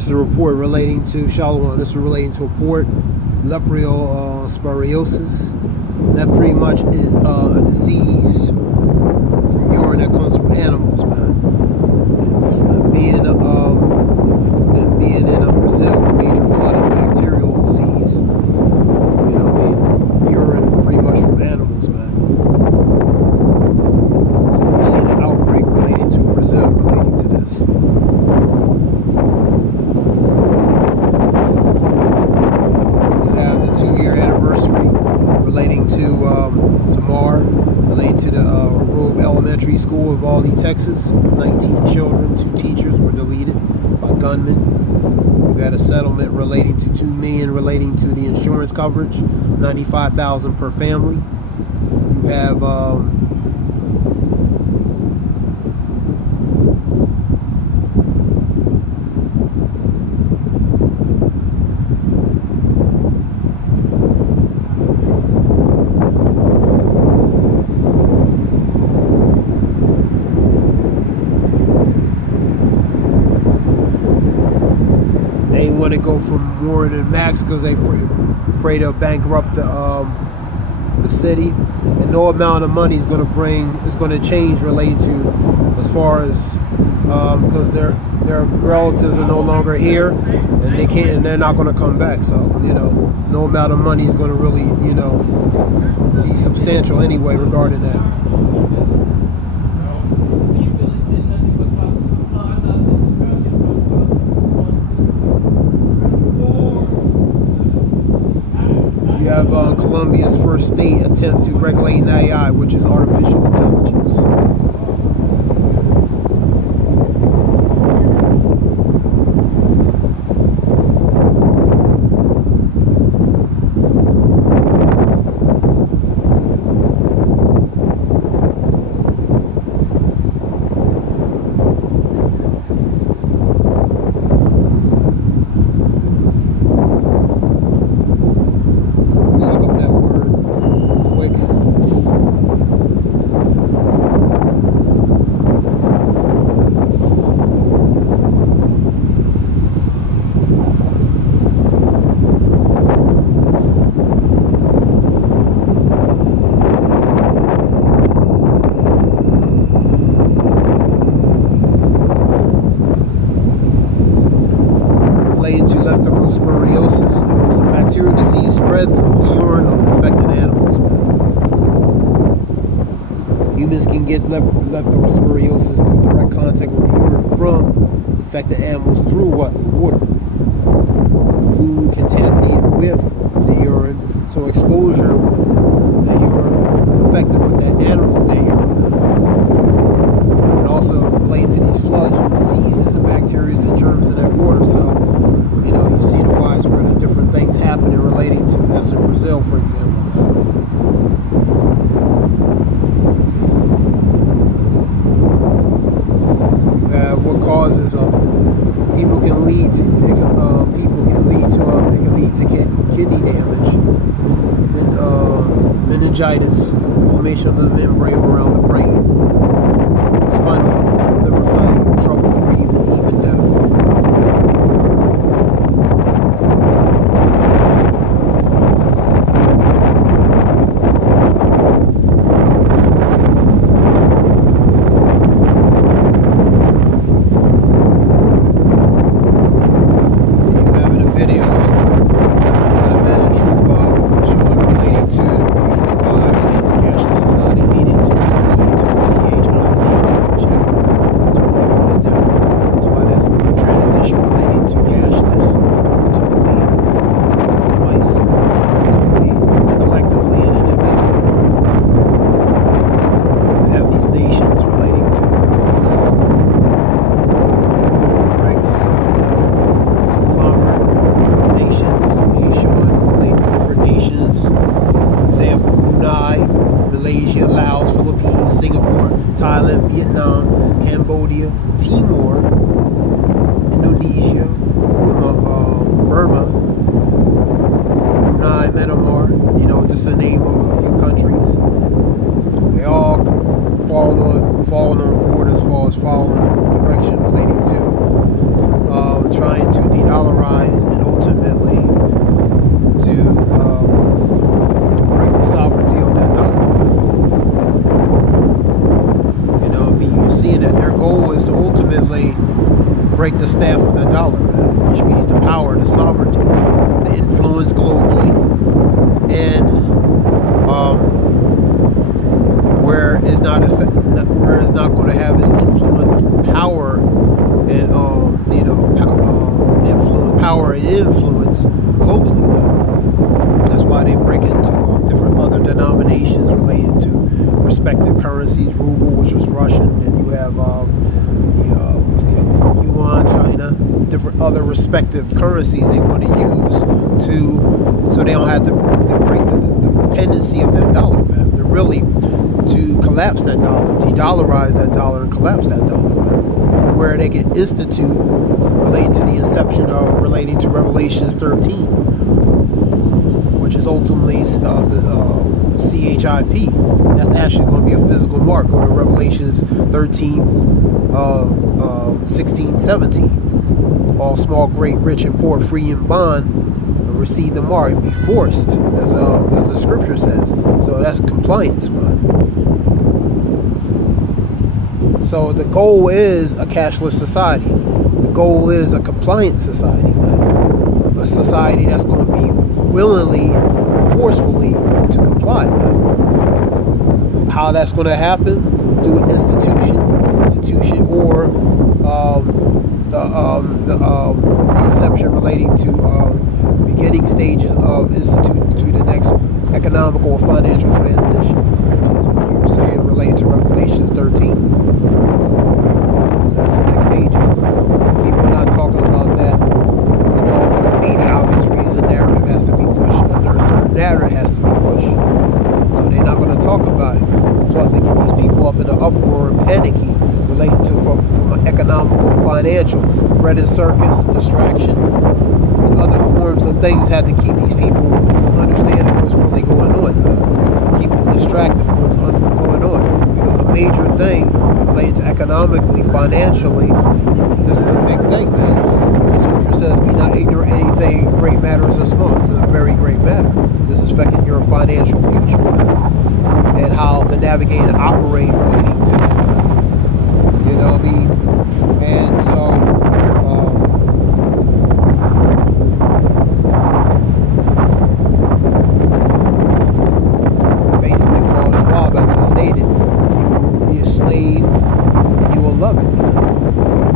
This is a report relating to Shalom. This is relating to a port, leptospirosis. That pretty much is a disease from urine that comes from animals, man. And being in Brazil, major flooding, bacterial disease. You know what I mean? Urine pretty much from animals, man. So you see the outbreak relating to Brazil, relating to this. You have the 2-year anniversary relating to Tamar, relating to the Robe Elementary School of Uvalde, Texas. 19 children, 2 teachers were deleted by gunmen. You got a settlement relating to $2 million relating to the insurance coverage, $95,000 per family. You have they want to go for more than max because they afraid they'll bankrupt the city, and no amount of money is going to change related to as far as because their relatives are no longer here and they're not going to come back. So no amount of money is going to really be substantial anyway regarding that. You have Colombia's first state attempt to regulate AI, which is artificial intelligence. Related to leptospirosis, it was a bacterial disease spread through urine of infected animals, man. Humans can get leptospirosis through direct contact with urine from infected animals through what? The water. Food contaminated with the urine, so exposure, the urine infected with that animal, their urine, man. And also related to these floods, diseases and bacteria and germs in that water, so you see the widespread of different things happening relating to that's in Brazil, for example. You have what causes people can lead to kidney damage, meningitis, inflammation of the membrane around the brain, spinal cord, liver failure, trouble breathing, even death. Thailand, Vietnam, Cambodia, Timor, Indonesia, Burma, Brunei, Myanmar, just to name of a few countries. They all fall on borders as far as following direction relating to trying to de-dollarize and ultimately to break the sovereignty of that dollar. You know, I mean, you're seeing that their goal is to ultimately break the staff of the dollar, man, which means the power, the sovereignty, the influence globally, and where it's not going to have its influence and power and power and influence globally. Man. That's why they break into different other denominations related to respective currencies. Ruble, which was Russian, and you have what's the other one? Yuan, China, different other respective currencies they want to use so they don't have to break the dependency of that dollar, man. They're really to collapse that dollar, de-dollarize that dollar, and collapse that dollar, man. Where they can institute relating to the inception of relating to Revelations 13, which is ultimately the CHIP. That's actually going to be a physical mark. Go to Revelations 13, 16, 17. All small, great, rich, and poor, free and bond, receive the mark and be forced, as the scripture says. So that's compliance, man. So the goal is a cashless society. The goal is a compliant society, man. A society that's going to be willingly, forcefully to comply, man. How that's going to happen? Through an institution, or the inception relating to beginning stages of instituting to the next economical or financial transition, which is what you were saying related to Revelations 13. So that's the next stage. People are not talking about that. You know, in the media, obvious reason, narrative has to be pushed. Under a certain narrative has to be pushed. So they're not going to talk about it. Plus, they get these people up in an uproar and panicky related to from an economical and financial. Reddit circus, distraction, and other forms of things had to keep these people from understanding what's really going on. Keep them distracted from what's going on. Because a major thing related to economically, financially, this is a big thing, man. The scripture says, be not ignorant anything great matters or small. This is a very great matter. This is affecting your financial future, man. And how to navigate and operate relating to that, man. You know what I mean? And so, basically, Claude Schwab, as I stated, you will be a slave and you will love it, man.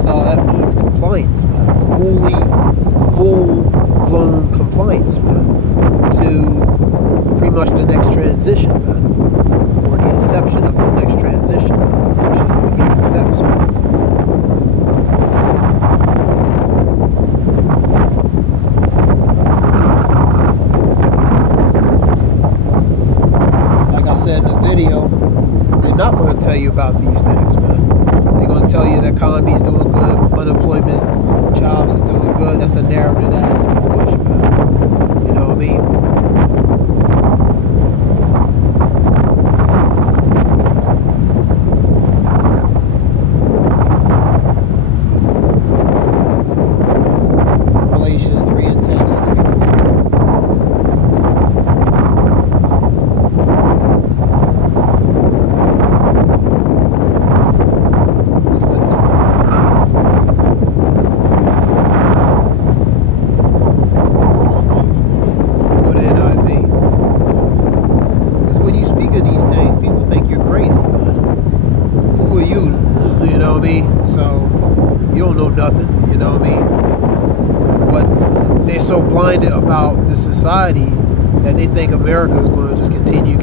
So that means compliance, man. Full-blown compliance, man. To pretty much the next transition, man. Or the inception of the next transition, which is the beginning steps, man. Like I said in the video, they're not going to tell you about these things, man. They're going to tell you the economy's doing good, unemployment, jobs is doing good. That's a narrative that has to be pushed, man. You know what I mean? Revelations 3 and 10 is going to be cool. So let's go to NIV. Because when you speak of these things, people think you're crazy, man. Who are you? You know what I mean? So you don't know nothing, you know what I mean? But they're so blinded about the society that they think America is going to just continue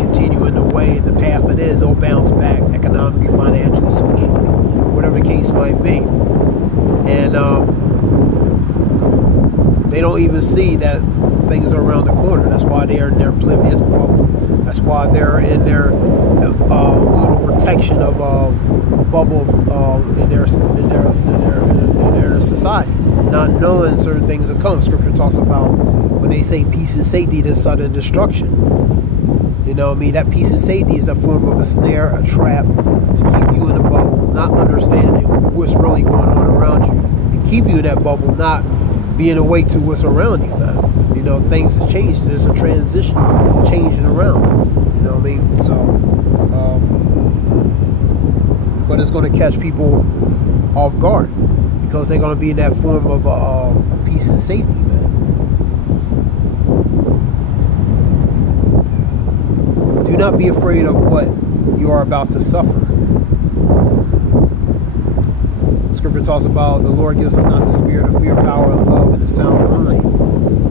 in the way and the path it is. It'll bounce back economically, financially, socially, whatever the case might be. And they don't even see that things are around the corner. That's why they're in their oblivious bubble. That's why they're in their little protection of a bubble in their society, not knowing certain things that come. Scripture talks about when they say peace and safety, there's sudden destruction. You know what I mean? That peace and safety is a form of a snare, a trap to keep you in a bubble, not understanding what's really going on around you, and keep you in that bubble, not being awake to what's around you, man. You know, things is changing. There's a transition, changing around. You know what I mean? So, but it's going to catch people off guard because they're going to be in that form of peace and safety, man. Do not be afraid of what you are about to suffer. Scripture talks about the Lord gives us not the spirit of fear, power, and love, and the sound mind.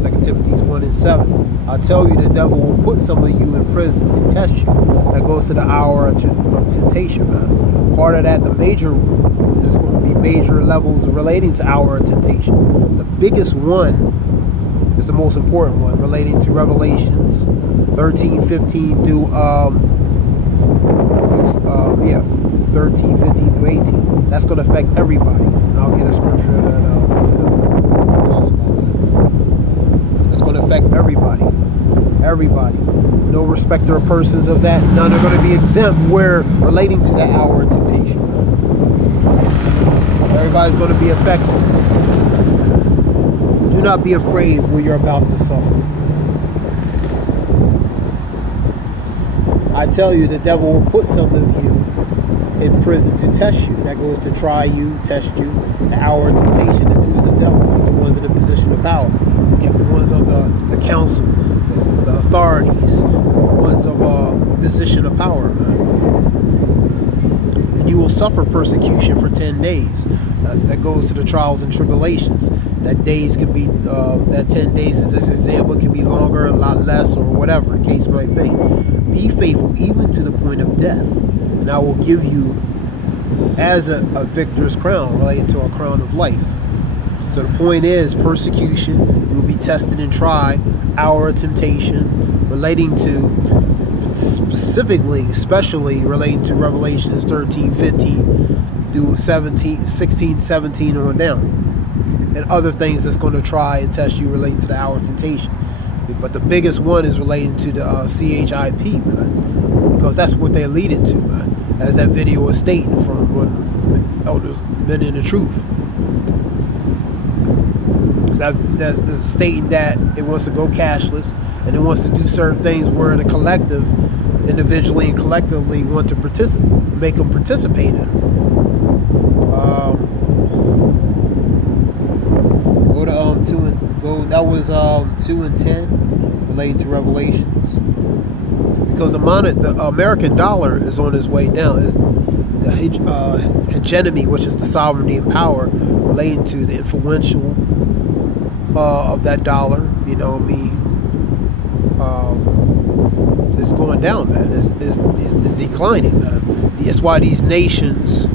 2 Timothy 1:7. I tell you, the devil will put some of you in prison to test you. That goes to the hour of temptation, man. Part of that, there's going to be major levels relating to hour of temptation. The biggest one is the most important one, relating to Revelations 13, 15 through 13, 15 through 18. That's going to affect everybody. And I'll get a scripture that talks about that. That's going to affect everybody. Everybody. No respecter of persons of that. None are going to be exempt where relating to that hour of temptation. Everybody's going to be affected. Do not be afraid what you're about to suffer. I tell you, the devil will put some of you in prison to test you. That goes to try you, test you. The hour of temptation, that who's the devil? It's the ones in a position of power. You get the ones of the council, the authorities, the ones of a position of power, man. And you will suffer persecution for 10 days. That goes to the trials and tribulations. That days can be, that 10 days is this example, can be longer, a lot less, or whatever the case might be. Be faithful even to the point of death, and I will give you as a victor's crown, related to a crown of life. So the point is, persecution, you will be tested and tried, hour of temptation, relating to, especially relating to Revelations 13, 15 through 16, 17 on down, and other things that's going to try and test you relating to the hour of temptation. But the biggest one is relating to the CHIP, man, because that's what they're leading to, man, as that video was stating from one Elder Men in the Truth. That's stating that it wants to go cashless, and it wants to do certain things where the collective, individually and collectively, want to make them participate in. That was 2 and 10 related to Revelations, because the American dollar is on its way down. Is the hegemony, which is the sovereignty and power, relating to the influential of that dollar. You know what I mean? It's going down, man. It's declining, man. That's why these nations,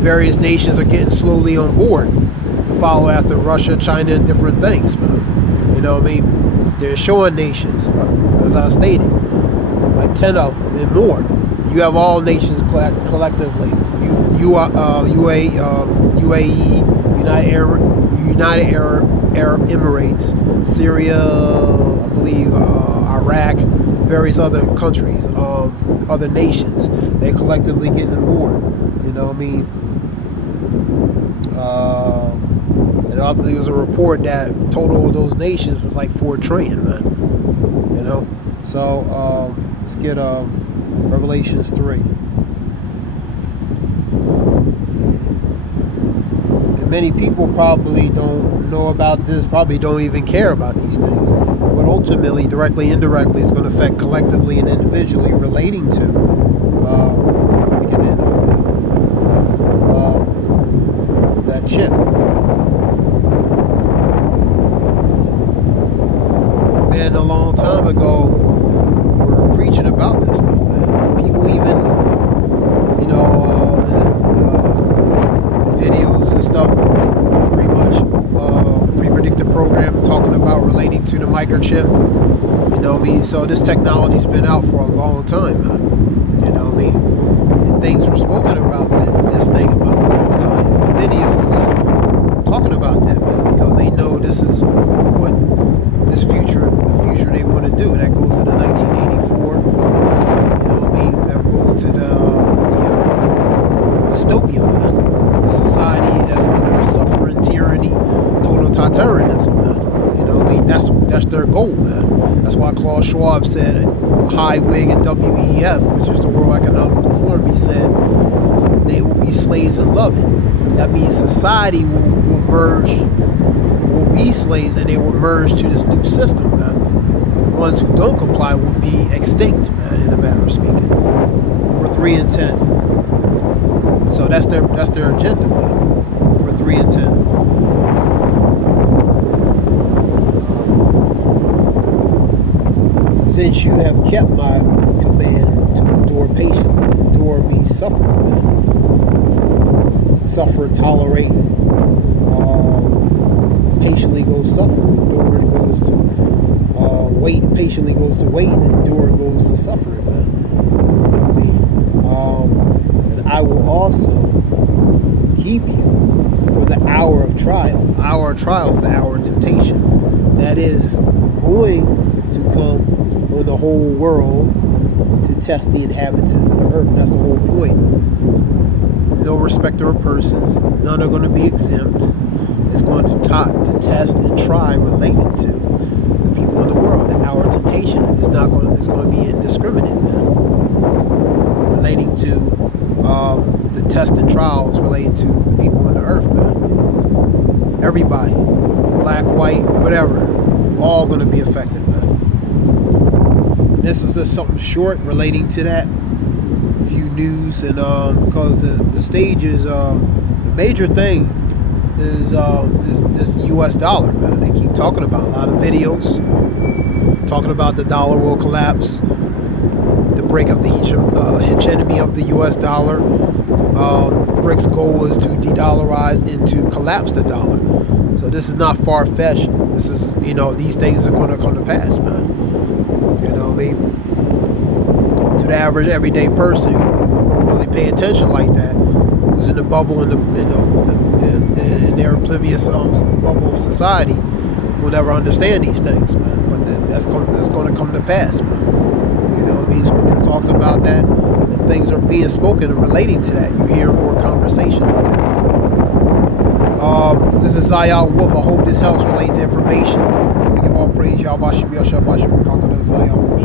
various nations, are getting slowly on board to follow after Russia, China, and different things, man. You know what I mean? They're showing nations, as I stated, like 10 of them and more. You have all nations collectively. UAE, United Arab Emirates, Syria, I believe, Iraq, various other countries, other nations. They collectively getting on board. You know what I mean? And I believe there's a report that total of those nations is like 4 trillion, man. You know? So let's get Revelations 3. And many people probably don't know about this, probably don't even care about these things. But ultimately, directly, indirectly, it's going to affect collectively and individually relating to that chip. Man, a long time ago, we were preaching about this stuff, man. People even, you know, in videos and stuff, pretty much pre-predicted program talking about relating to the microchip. You know what I mean? So this technology's been out for a long time, man. You know what I mean? And things were spoken about this thing about a long time. Videos talking about that, man, because they know this is what the future they want to do. And that goes to the 1984. You know what I mean? That goes to the dystopia, man. The society that's under suffering, tyranny, total that's their goal, man. That's why Klaus Schwab said Heiwig and WEF, which is the World Economic Forum, he said they will be slaves and love it. That means society will merge, will be slaves, and they will merge to this new system, man. The ones who don't comply will be extinct, man, in a matter of speaking. Number 3 and 10. So that's their agenda, man. Number 3 and 10. Since you have kept my command to endure patiently, endure means suffering, man. Suffer, tolerate, patiently goes suffer, endure goes to wait, patiently goes to wait, and endure goes to suffering, man. You know what I mean? And I will also keep you for the hour of trial. The hour of trial is the hour of temptation. That is going to come on the whole world to test the inhabitants of the earth. That's the whole point. No respecter of persons. None are going to be exempt. It's going to test and try related to the people in the world. And our temptation is going to be indiscriminate, man. Relating to the test and trials related to the people on the earth, man. Everybody, black, white, whatever, all going to be affected, man. This was just something short relating to that. A few news, and because the stage is the major thing is this U.S. dollar, man. They keep talking about a lot of videos talking about the dollar will collapse, the break of the hegemony of the U.S. dollar. BRICS goal is to de-dollarize and to collapse the dollar. So this is not far-fetched. This is, these things are going to come to pass, man. You know what I mean? To the average everyday person who don't really pay attention like that, who's in the bubble in their oblivious bubble of society, will never understand these things, man. But that's going to come to pass, man. You know what I mean? Scripture talks about that, and things are being spoken and relating to that. You hear more conversation on it. This is Zayah Wolf. I hope this helps relate to information. I give all praise, Yahweh Shem Yahshua Bashim, conquer the Zayah Wolf.